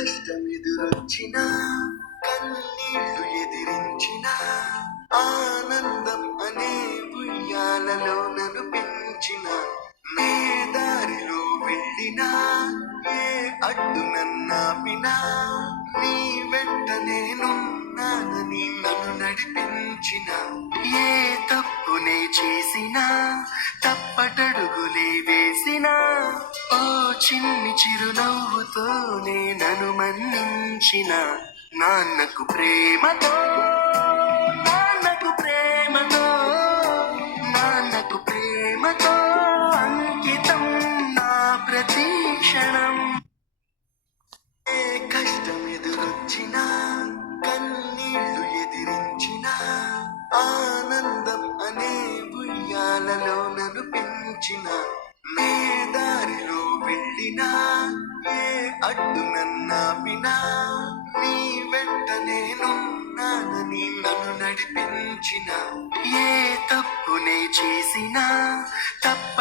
కష్టమెదురొచ్చినా కన్నీళ్లు ఎదిరించిన ఆనందం అనే ఉయ్యాలలో నన్ను పెంచిన నే దారిలో వెళ్ళినా ఏ అడ్డు నన్నాపినా నీ వెంట నేనున్నానని నన్ను నడిపించిన ఏ తప్పునే చేసినా తప్పటడుగులే వేసినా ఓ చిన్ని చిరునవ్వుతోనే నన్ను మన్నించిన నాన్నకు ప్రేమతో నాన్నకు ప్రేమతో నాన్నకు ప్రేమతో అంకితం నా ప్రతి క్షణం ఏ కష్టం ఎదురొచ్చినా కన్నీళ్లు ఎదిరించిన ఆనందం అనే ఉయ్యాలలో నన్ను పెంచిన నే దారిలో వెళ్ళినా ఏ అడ్డు నన్నాపినా నీ వెంట నేనున్నానని నన్ను నడిపించిన ఏ తప్పునే చేసినా తప్ప